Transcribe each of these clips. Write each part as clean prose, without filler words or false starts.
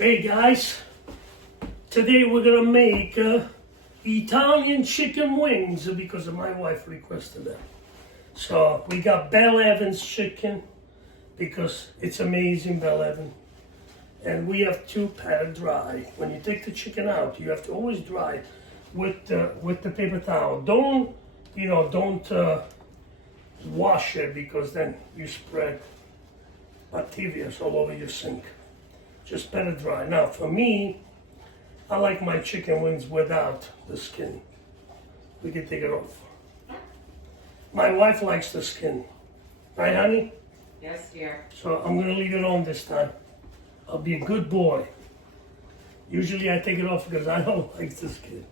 Hey guys, today we're gonna make Italian chicken wings because my wife requested that. So we got Bell Evans chicken because it's amazing, Bell Evans. And we have to pat it dry. When you take the chicken out, you have to always dry it with the paper towel. Don't wash it because then you spread bacteria all over your sink. Just pat it dry. Now for me, I like my chicken wings without the skin. We can take it off. My wife likes the skin. Right, honey? Yes, dear. So I'm gonna leave it on this time. I'll be a good boy. Usually I take it off because I don't like the skin.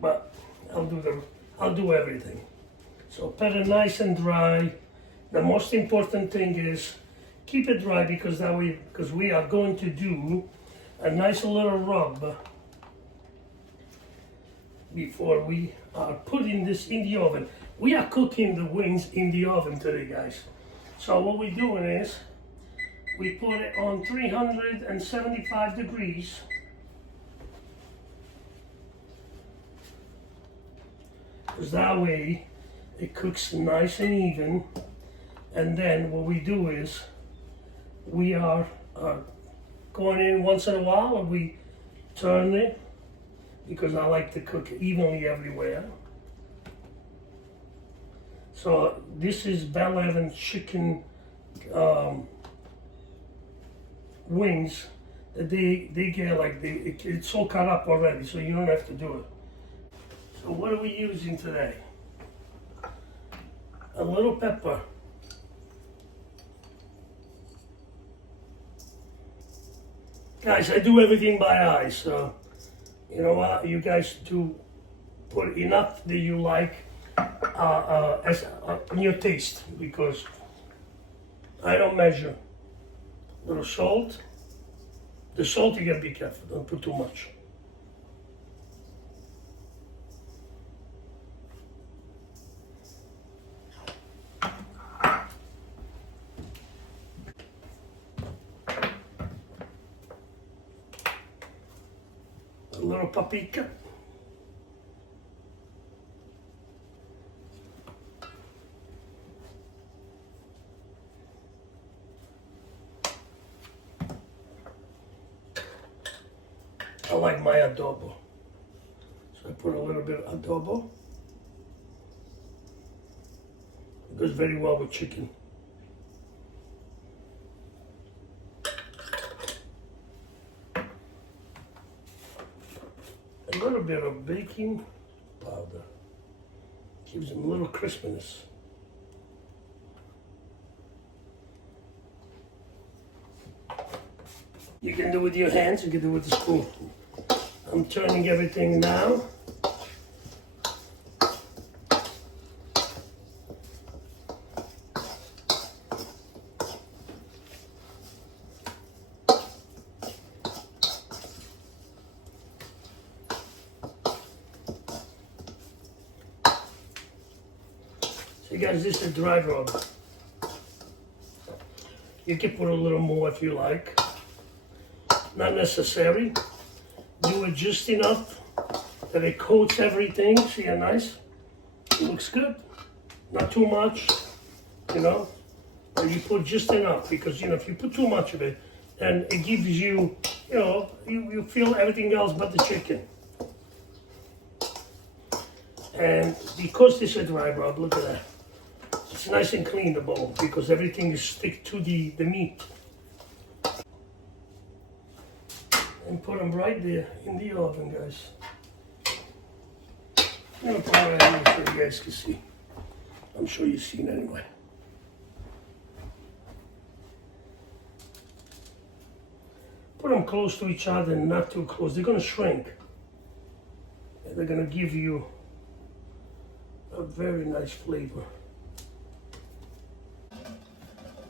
But I'll do everything. So pat it nice and dry. The most important thing is keep it dry because we are going to do a nice little rub before we are putting this in the oven. We are cooking the wings in the oven today, guys. So what we're doing is we put it on 375 degrees. Because that way it cooks nice and even. And then what we do is we are going in once in a while and we turn it because I like to cook evenly everywhere. So this is Bell Evans chicken wings that they get like it's all cut up already, so you don't have to do it. So what are we using today? A little pepper. Guys, I do everything by eye, so you know what? You guys do put enough that you like on your taste, because I don't measure. A little salt. The salt you gotta be careful, don't put too much. A little paprika. I like my adobo. So I put a little bit of adobo. It goes very well with chicken. A little bit of baking powder. Gives them a little crispiness. You can do it with your hands, you can do it with the spoon. I'm turning everything now. So guys, this is dry rub. You can put a little more if you like. Not necessary. Do it just enough that it coats everything. See how nice? It looks good. Not too much, you know. And you put just enough because, you know, if you put too much of it, then it gives you, you know, you feel everything else but the chicken. And because this is a dry rub, look at that. It's nice and clean, the bowl, because everything is stick to the meat. And put them right there in the oven, guys. I'm gonna put them right here so you guys can see. I'm sure you've seen anyway. Put them close to each other and not too close. They're gonna shrink. And they're gonna give you a very nice flavor.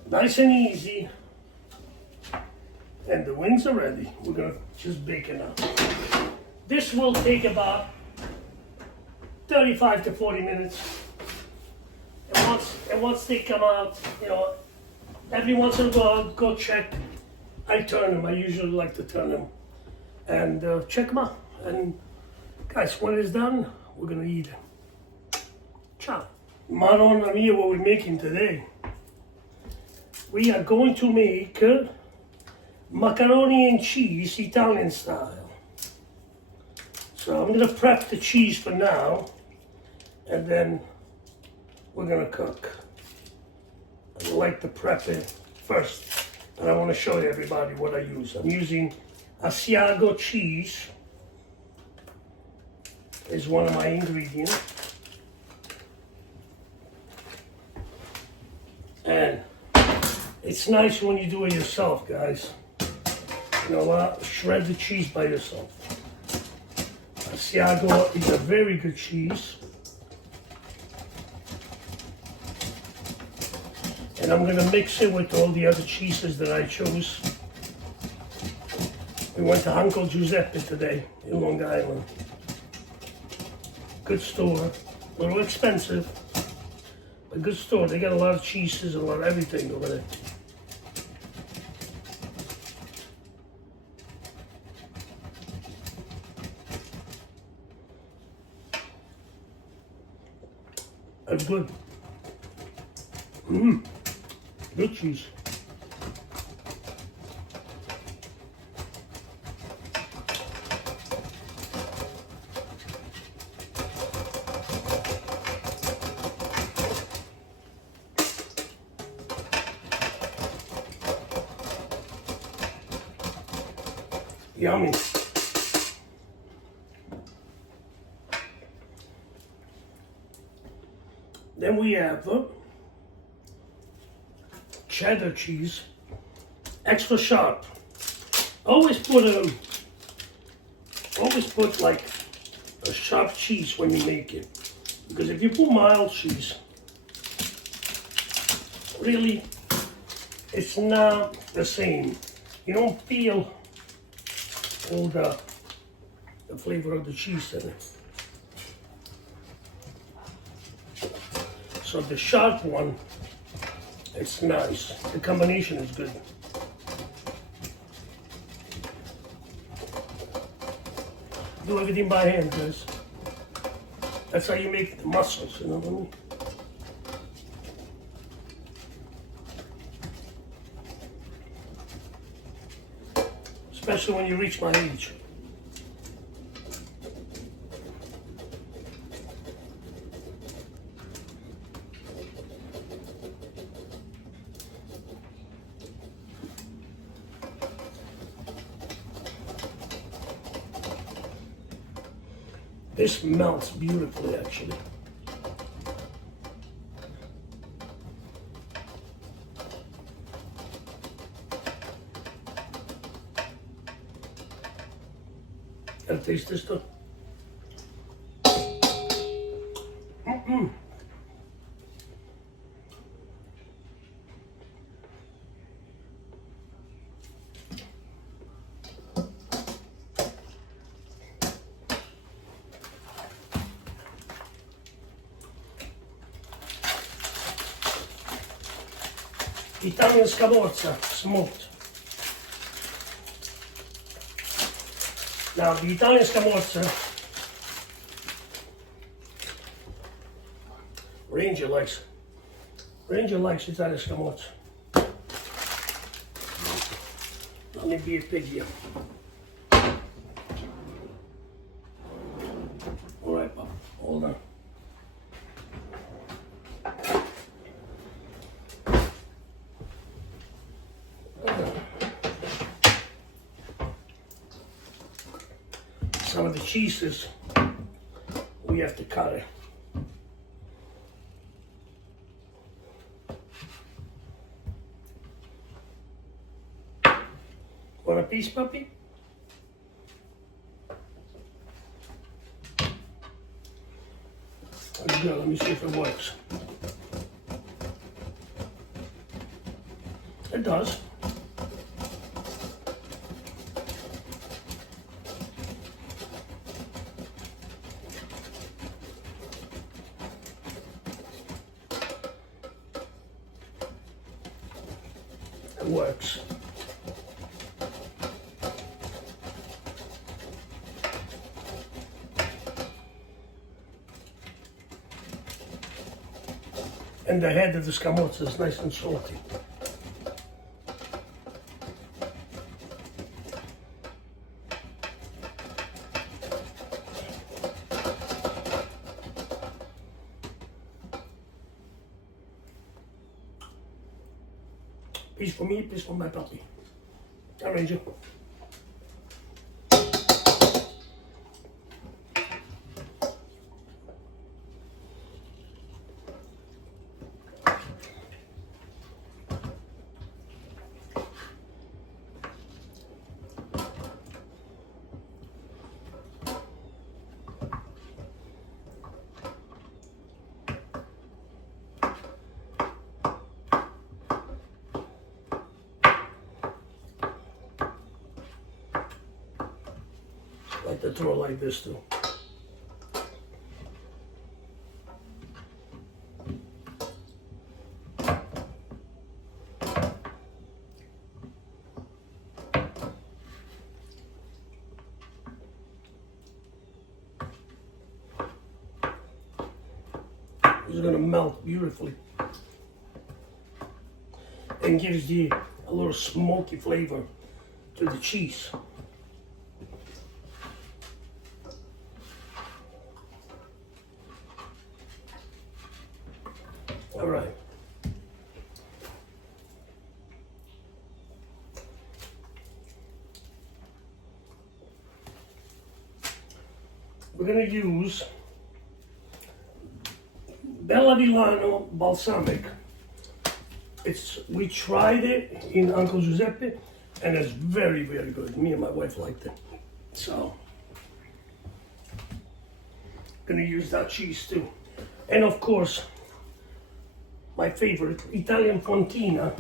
Nice and easy. And the wings are ready. We're gonna just bake it now. This will take about 35 to 40 minutes. And once they come out, you know, every once in a while, go check I turn them. I usually like to turn them. And check them out. And guys, when it's done, we're gonna eat it. Ciao. Maron Amir, what we're making today. We are going to make macaroni and cheese Italian style. So I'm gonna prep the cheese for now, and then we're gonna cook. I like to prep it first, and I want to show you everybody what I use. I'm using Asiago cheese is one of my ingredients. And it's nice when you do it yourself, guys. You know what? Shred the cheese by yourself. Asiago is a very good cheese. And I'm gonna mix it with all the other cheeses that I chose. We went to Uncle Giuseppe today in Long Island. Good store, a little expensive. A good store. They got a lot of cheeses, a lot of everything over there. That's good. Good cheese. Yummy. Then we have cheddar cheese, extra sharp. Always put like a sharp cheese when you make it, because if you put mild cheese, really, it's not the same. You don't feel all the flavor of the cheese in it. So the sharp one, it's nice. The combination is good. Do everything by hand, guys. That's how you make the mussels, you know what I mean? Especially when you reach my age. This melts beautifully, actually. Gotta taste this stuff. Italian scamorza, smoked. Now the Italian scamorza, Ranger likes Italian scamorza. Let me be a pig here. All right, Bob, hold on. Some of the cheeses, we have to cut it. Want a piece, puppy? There you go. Let me see if it works. It does. It works. And the head of the scamozza is nice and salty. Piece for me, piece for my puppy. Arrange it. Like to throw like this too. It's gonna melt beautifully and gives you a little smoky flavor to the cheese. All right. We're gonna use Bella Villano balsamic. We tried it in Uncle Giuseppe, and it's very, very good. Me and my wife liked it. So, gonna use that cheese too. And of course, my favorite, Italian fontina.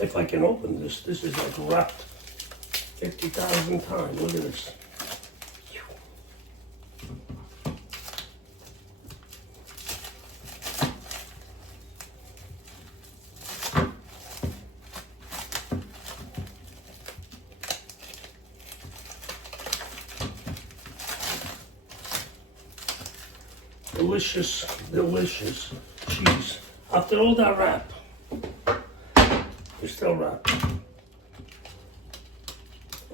If I can open this, this is like wrapped 50,000 times. Look at this. Delicious, delicious cheese. After all that wrap, it's still wrapped.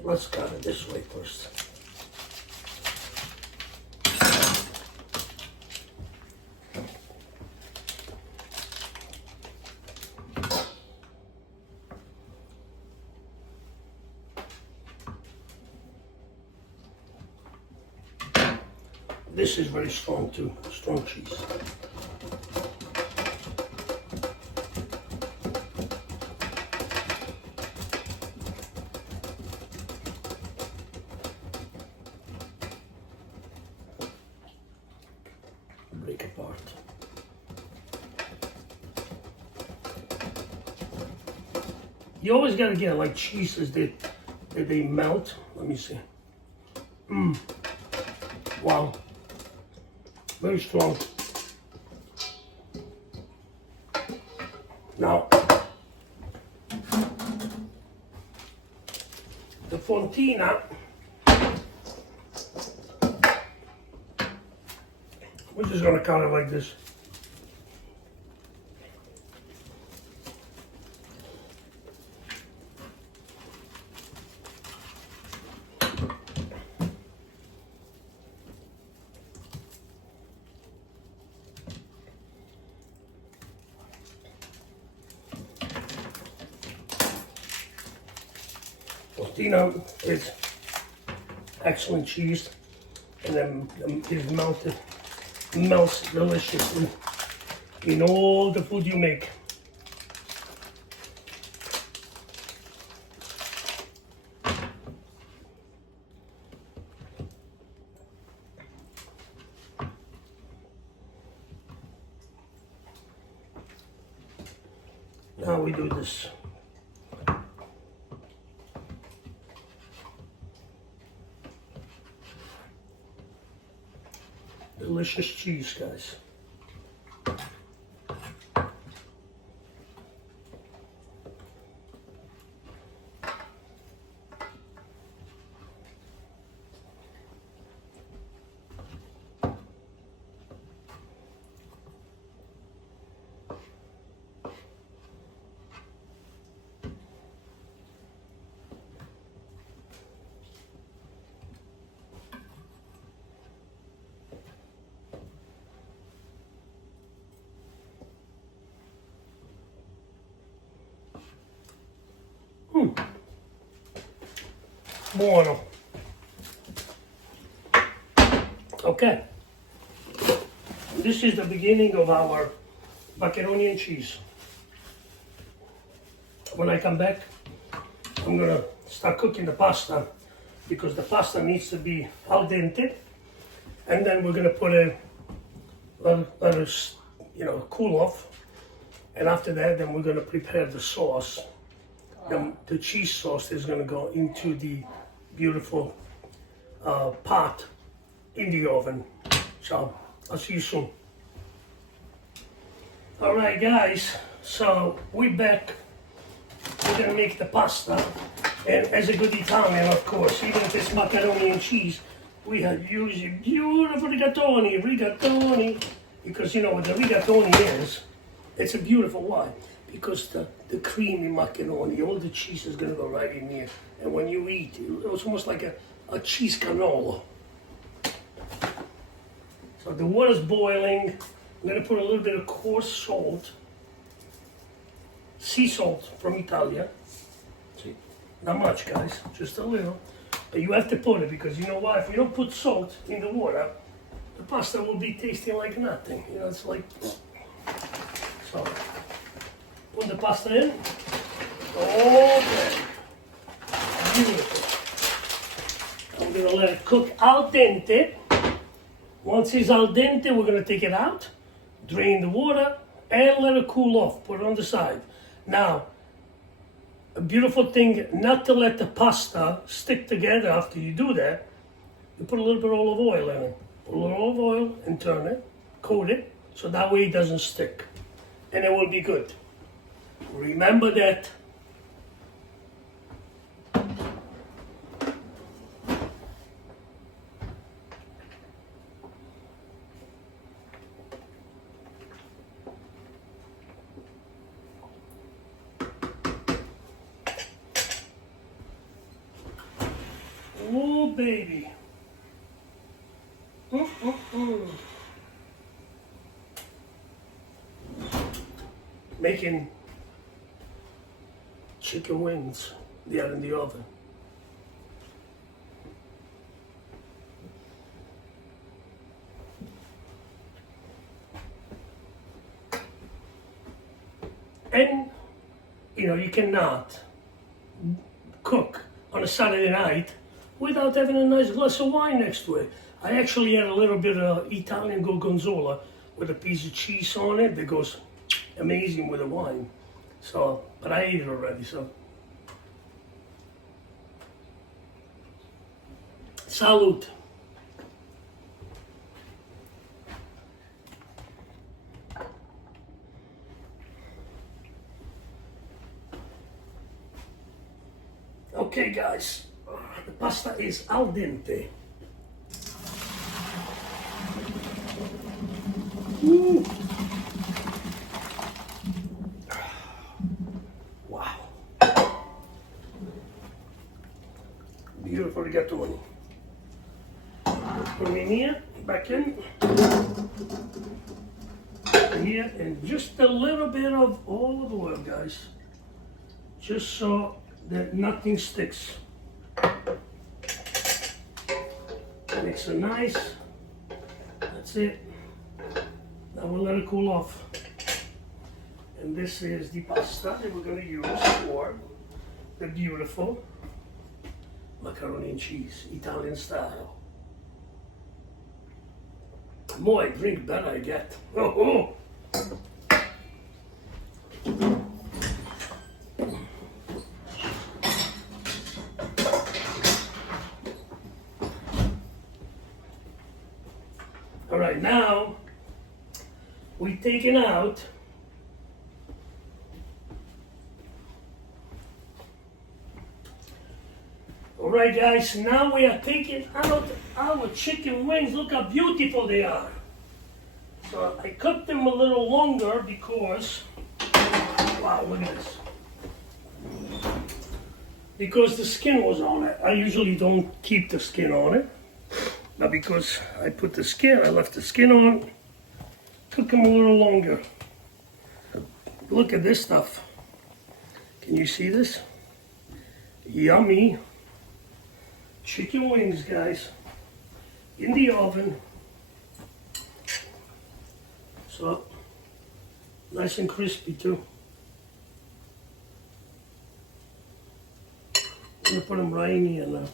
Let's cut it this way first. This is very strong too, strong cheese. Break apart. You always gotta get like cheeses that they melt. Let me see. Wow. Very strong. Now, the fontina, we're just gonna cut it like this. Fontina is excellent cheese, and then it is melts deliciously in all the food you make. Now we do this. Delicious cheese, guys. Buono. Okay. This is the beginning of our macaroni and cheese. When I come back, I'm gonna start cooking the pasta because the pasta needs to be al dente, and then we're gonna put let it, cool off, and after that, then we're gonna prepare the sauce. The cheese sauce is gonna go into the beautiful pot in the oven. So I'll see you soon. All right, guys. So we're back. We're gonna make the pasta, and as a good Italian, of course, even if it's macaroni and cheese, we have used beautiful rigatoni, because you know what the rigatoni is. It's a beautiful wine because the creamy macaroni, all the cheese is gonna go right in here, and when you eat, it's almost like a cheese cannolo. So the water's boiling. I'm gonna put a little bit of coarse salt. Sea salt from Italia. See, not much, guys, just a little. But you have to put it because you know why? If you don't put salt in the water, the pasta will be tasting like nothing. You know, it's like. So, put the pasta in. Okay. Beautiful. I'm gonna let it cook al dente. Once it's al dente, we're gonna take it out, drain the water, and let it cool off. Put it on the side. Now, a beautiful thing, not to let the pasta stick together after you do that, you put a little bit of olive oil in it. Put a little olive oil and turn it, coat it, so that way it doesn't stick. And it will be good. Remember that. Oh, baby. Making chicken wings. They are in the oven. And, you cannot cook on a Saturday night without having a nice glass of wine next to it. I actually had a little bit of Italian gorgonzola with a piece of cheese on it that goes amazing with the wine. So, but I ate it already, so. Salute. Okay, guys, the pasta is al dente. Ooh. Wow. Beautiful rigatoni. Put them in here, back in. Here, and just a little bit of olive oil, guys. Just so that nothing sticks. Makes it nice. That's it. Now we'll let it cool off. And this is the pasta that we're going to use for the beautiful macaroni and cheese, Italian style. The more I drink, better I get. Oh. All right, now we've taken out all right, guys, now we are taking out our chicken wings. Look how beautiful they are. So I cut them a little longer because, wow, look at this. Because the skin was on it. I usually don't keep the skin on it. Now because I put the skin, I left the skin on, cook them a little longer. Look at this stuff. Can you see this? Yummy. chicken wings, guys, in the oven. So, nice and crispy too. I'm gonna put them right in here now.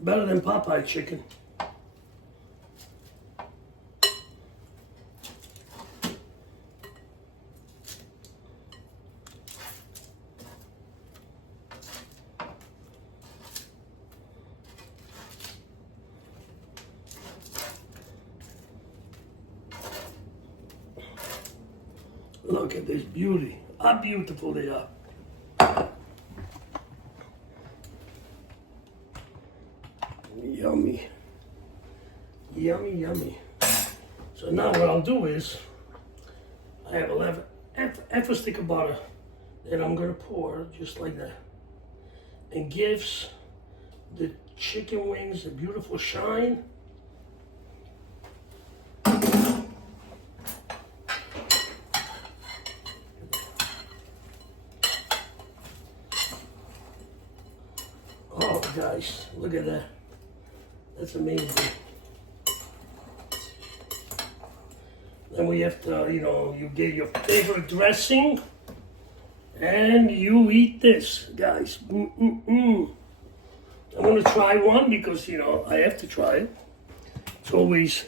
Better than Popeye chicken. Look at this beauty. How beautiful they are. Yummy. Yummy, yummy. So now what I'll do is, I have half a stick of butter that I'm gonna pour just like that. And gives the chicken wings a beautiful shine. Oh guys, look at that. That's amazing. Then we have to, you get your favorite dressing and you eat this, guys. I'm gonna try one because, I have to try it.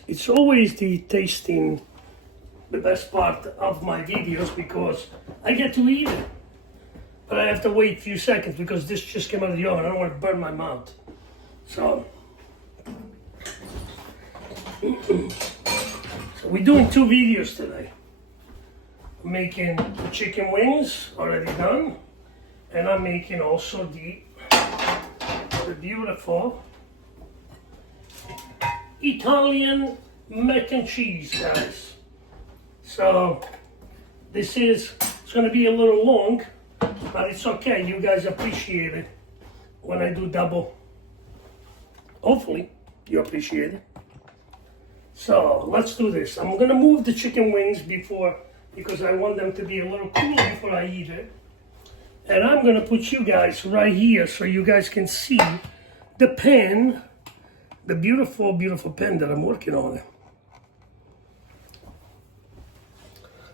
It's always the tasting, the best part of my videos because I get to eat it. But I have to wait a few seconds because this just came out of the oven. I don't want to burn my mouth. So we're doing 2 videos today. I'm making the chicken wings, already done. And I'm making also the beautiful Italian mac and cheese, guys. So it's going to be a little long, but it's okay. You guys appreciate it when I do double. Hopefully you appreciate it. So let's do this. I'm gonna move the chicken wings because I want them to be a little cooler before I eat it. And I'm gonna put you guys right here so you guys can see the pan, the beautiful, beautiful pan that I'm working on.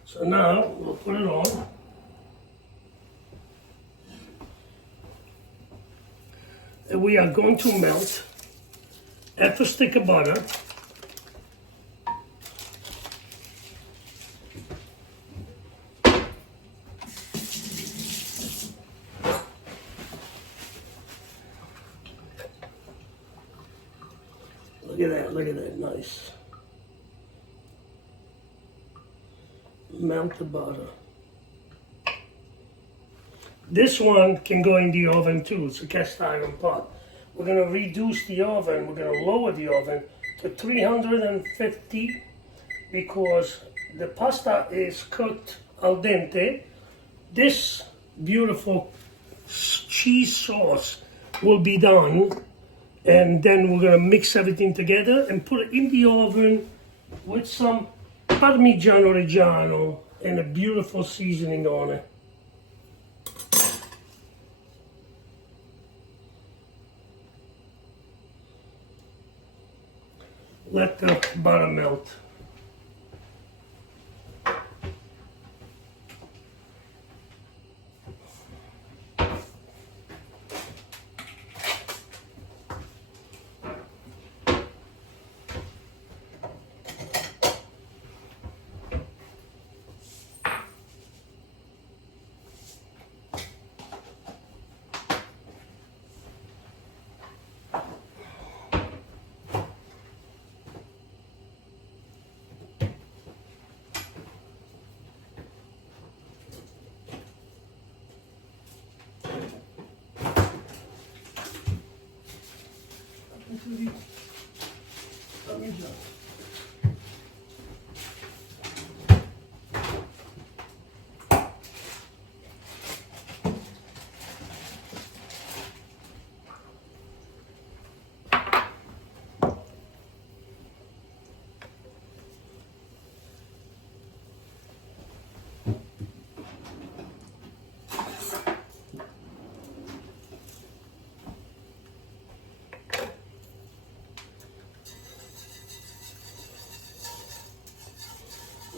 So now we'll put it on. And we are going to melt half a stick of butter. Look at that, nice. Melt the butter. This one can go in the oven too, it's a cast iron pot. We're gonna reduce the oven, we're gonna lower the oven to 350 because the pasta is cooked al dente. This beautiful cheese sauce will be done, and then we're gonna mix everything together and put it in the oven with some Parmigiano Reggiano and a beautiful seasoning on it. Let the butter melt.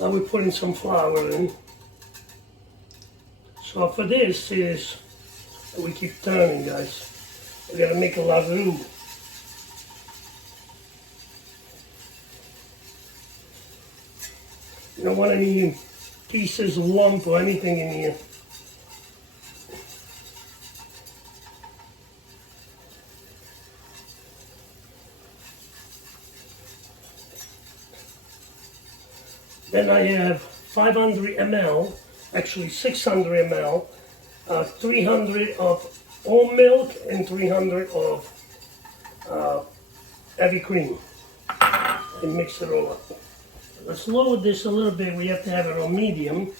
Now we're putting some flour in. So for this is, we keep turning, guys. We gotta make a la roux. You don't want any pieces, lump, or anything in here. Then I have 500 ml, actually 600 ml, 300 of whole milk and 300 of heavy cream. And mix it all up. Let's lower this a little bit. We have to have it on medium.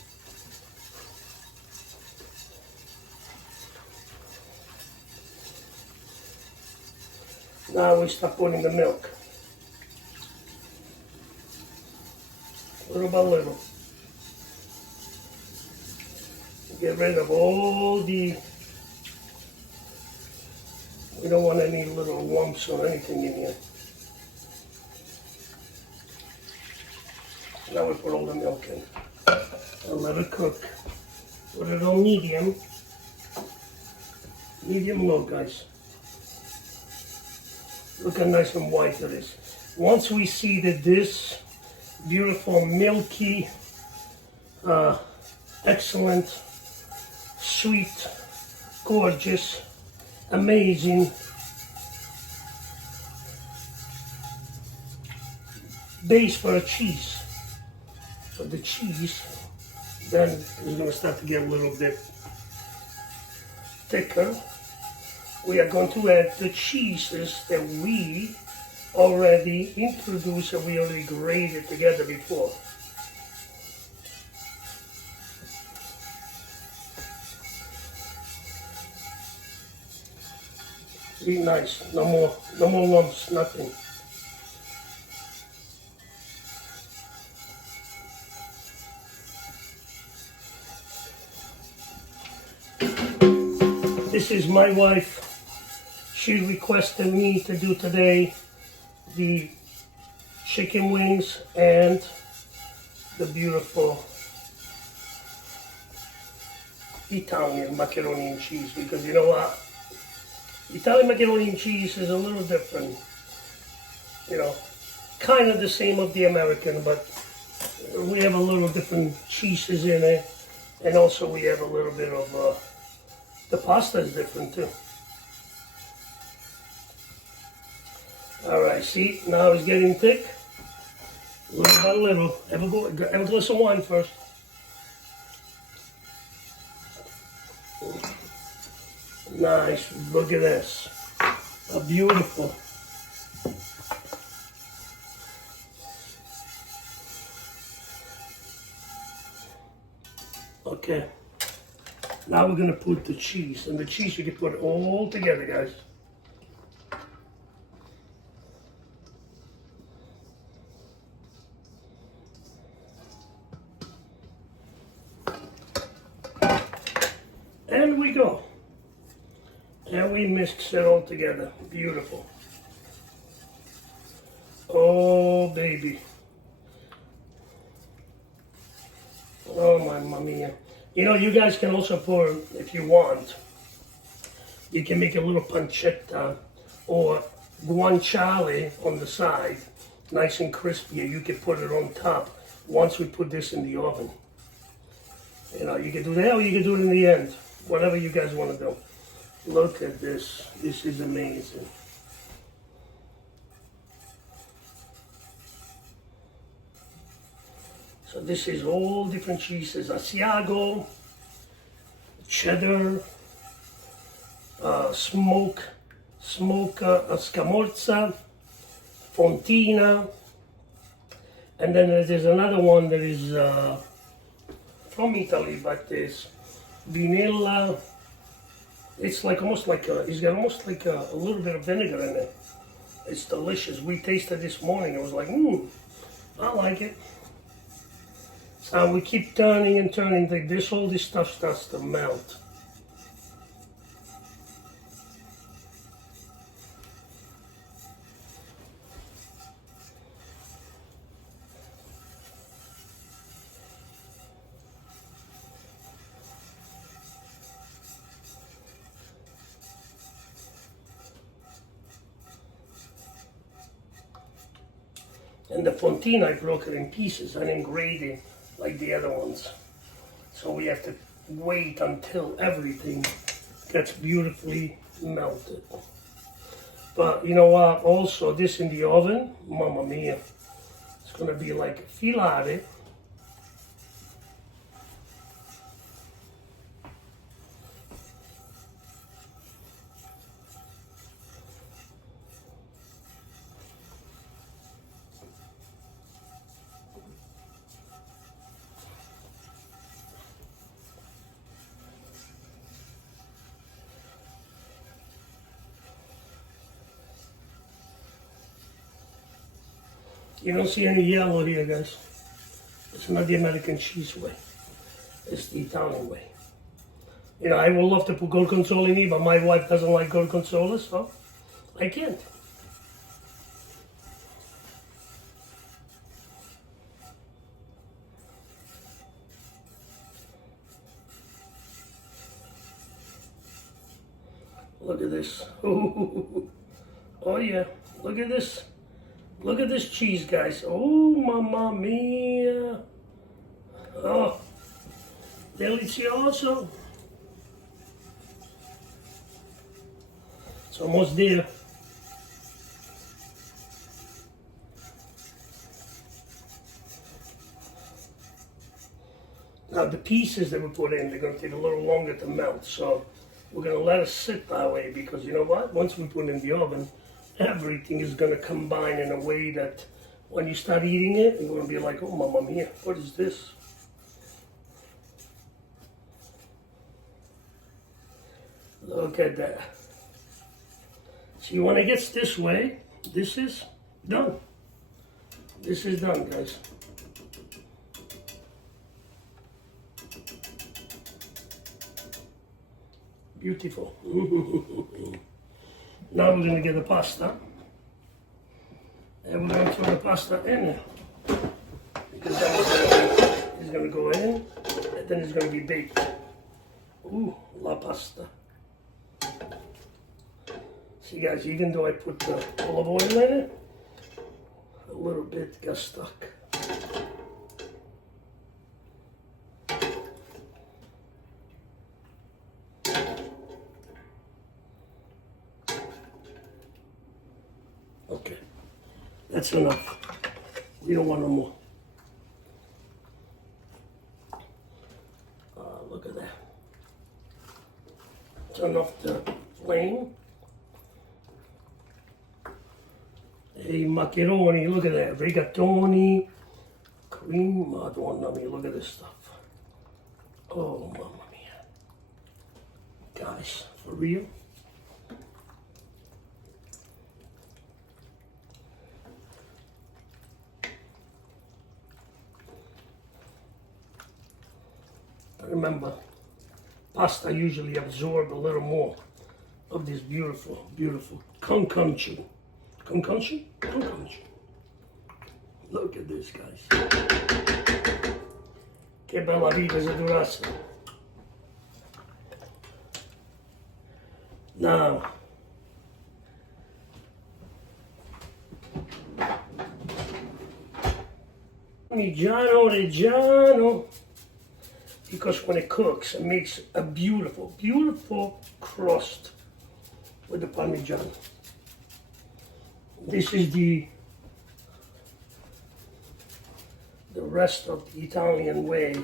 Now we start putting the milk. Little by little. Get rid of all the, we don't want any little lumps or anything in here. Now we put all the milk in and let it cook. Put it on medium. Medium low, guys. Look how nice and white it is. Once we see that this beautiful, milky, excellent, sweet, gorgeous, amazing base for a cheese. So the cheese then is going to start to get a little bit thicker. We are going to add the cheeses that we already introduced and we already grated together before. See, nice. No more lumps, nothing. This is my wife. She requested me to do today the chicken wings and the beautiful Italian macaroni and cheese, because you know what? Italian macaroni and cheese is a little different. You know, kind of the same of the American, but we have a little different cheeses in it, and also we have a little bit of the pasta is different too. All right, see, now it's getting thick, little by little. Have a glass of wine first. Nice, look at this, beautiful. Okay, now we're gonna put the cheese, and the cheese you can put all together, guys. And we go. And we mix it all together. Beautiful. Oh, baby. Oh, mamma mia. You know, you guys can also put, if you want, you can make a little pancetta or guanciale on the side, nice and crispy, and you can put it on top once we put this in the oven. You know, you can do that or you can do it in the end, whatever you guys want to do. Look at this. This is amazing. So this is all different cheeses. Asiago, cheddar, smoke scamorza, fontina, and then there's another one that is from Italy, but it's Vinella. It's like almost like it's got almost like a little bit of vinegar in it. It's delicious. We tasted this morning. It was like, I like it. So we keep turning and turning. All this stuff starts to melt. And the fontina, I broke it in pieces. I didn't grate it like the other ones. So we have to wait until everything gets beautifully melted. But you know what? Also, this in the oven, mamma mia, it's gonna be like filare. You don't see any yellow here, guys. It's not the American cheese way. It's the Italian way. You know, I would love to put gorgonzola in it, but my wife doesn't like gorgonzola, so I can't. Look at this. Ooh. Oh yeah, look at this. Look at this cheese, guys. Oh, mamma mia. Oh, delicioso. It's almost there. Now the pieces that we put in, they're gonna take a little longer to melt. So we're gonna let it sit that way because you know what? Once we put it in the oven, everything is going to combine in a way that when you start eating it, you're going to be like, oh, mamma mia, what is this? Look at that. See, when it gets this way, this is done. This is done, guys. Beautiful. Now we're going to get the pasta, and we're going to throw the pasta in there, because then it's going to go in, and then it's going to be baked. Ooh, la pasta. See guys, even though I put the olive oil in it, a little bit got stuck. Okay, that's enough. We don't want no more. Look at that. Turn off the flame. Hey, macaroni, look at that. Rigatoni, cream, Madonna mia, look at this stuff. Oh, mamma mia. Guys, for real? Remember, pasta usually absorb a little more of this beautiful, beautiful concunci. Concunci? Concunci. Look at this, guys. Che bella vita se durasse. Now, Reggiano. Because when it cooks, it makes a beautiful, beautiful crust with the Parmigiano. This is the rest of the Italian way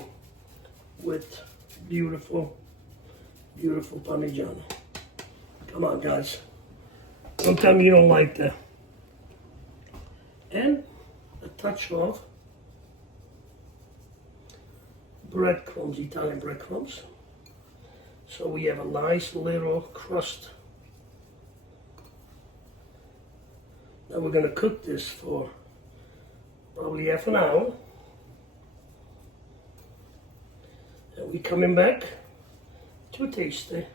with beautiful, beautiful Parmigiano. Come on, guys. Don't tell me you don't like that. And a touch of breadcrumbs, Italian breadcrumbs. So we have a nice little crust. Now we're going to cook this for probably half an hour. And we're coming back to taste it.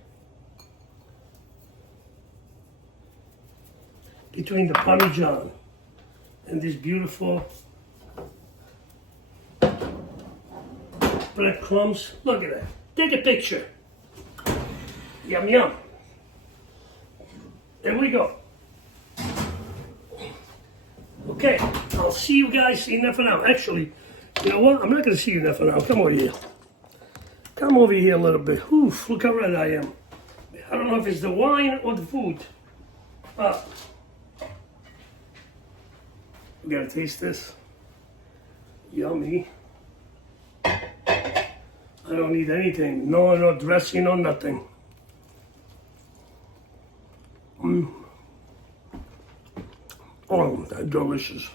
Between the Parmesan and this beautiful breadcrumbs. Look at that. Take a picture. Yum, yum. There we go. Okay. I'll see you guys in half an hour. Actually, you know what? I'm not going to see you in half an hour. Come over here. Come over here a little bit. Oof, look how red I am. I don't know if it's the wine or the food. But we gotta taste this. Yummy. I don't need anything. No dressing or nothing. Oh, that's delicious.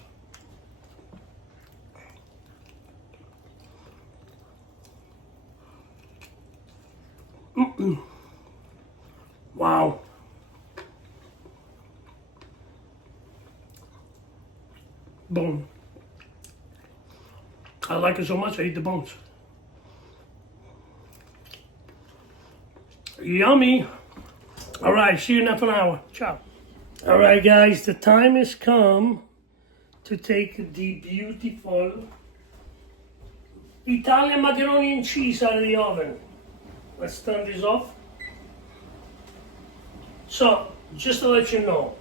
Wow. Bone. I like it so much, I eat the bones. Yummy. All right, see you in half an hour. Ciao. All right, guys, the time has come to take the beautiful Italian macaroni and cheese out of the oven. Let's turn this off. So, just to let you know,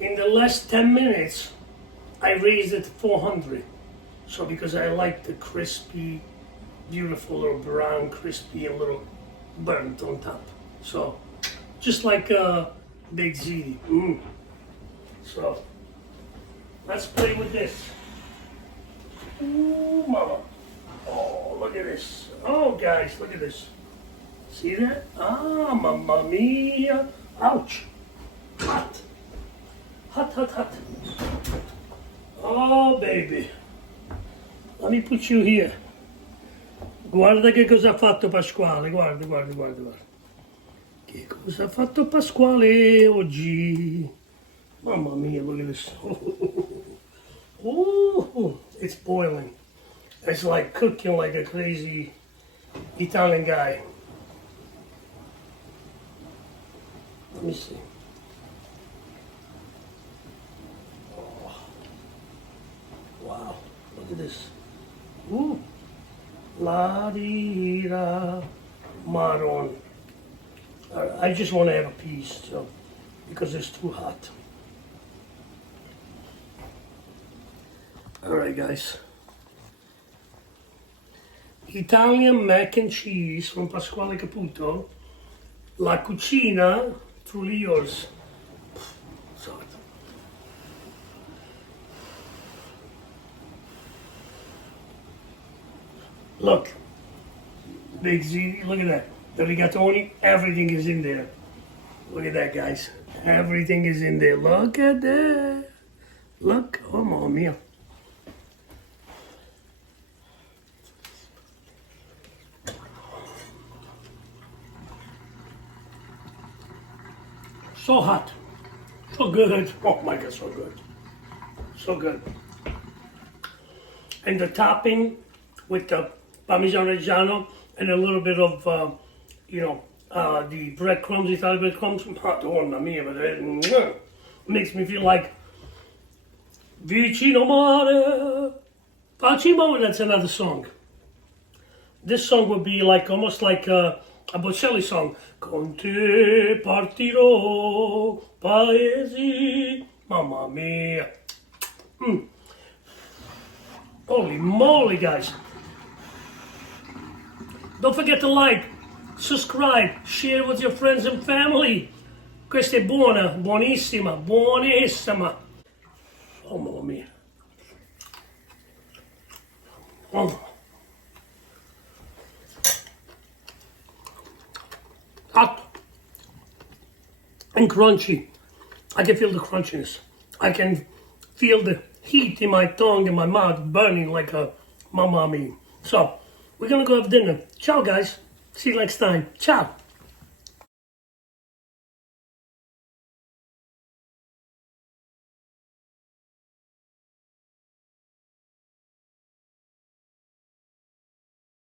in the last 10 minutes, I raised it to 400. So, because I like the crispy, beautiful little brown, crispy, and little burnt on top. So, just like Big Z. So, let's play with this. Ooh, mama. Oh, look at this. Oh, guys, look at this. See that? Ah, mamma mia. Ouch. Hot. Hot, hot, hot. Oh, baby. Let me put you here. Guarda che cosa ha fatto Pasquale. Guarda, guarda, guarda, guarda. Che cosa ha fatto Pasquale oggi? Mamma mia, look at this. Oh, it's boiling. It's like cooking like a crazy Italian guy. Let me see. Oh. Wow, look at this. Ooh. La di da maron. I just want to have a piece, so, because it's too hot. All right, guys. Italian mac and cheese from Pasquale Caputo. La cucina, truly yours. Sorry. Look, Big Z, look at that. The rigatoni, everything is in there. Look at that, guys. Everything is in there. Look at that. Look, oh, mamma mia. So hot, so good. Oh my God, so good, so good. And the topping with the Parmesan Reggiano and a little bit of, the breadcrumbs, Italian breadcrumbs. Madonna mia, but it makes me feel like vicino mare. Facimo, that's another song. This song would be like almost like a Bocelli song. Con te partirò, paesi, mamma mia. Holy moly, guys. Don't forget to like, subscribe, share with your friends and family. Questa è buona, buonissima, buonissima. Oh, mamma mia. Oh. Hot and crunchy. I can feel the crunchiness. I can feel the heat in my tongue and my mouth burning like a mamma mia. So, we're gonna go have dinner. Ciao, guys. See you next time. Ciao.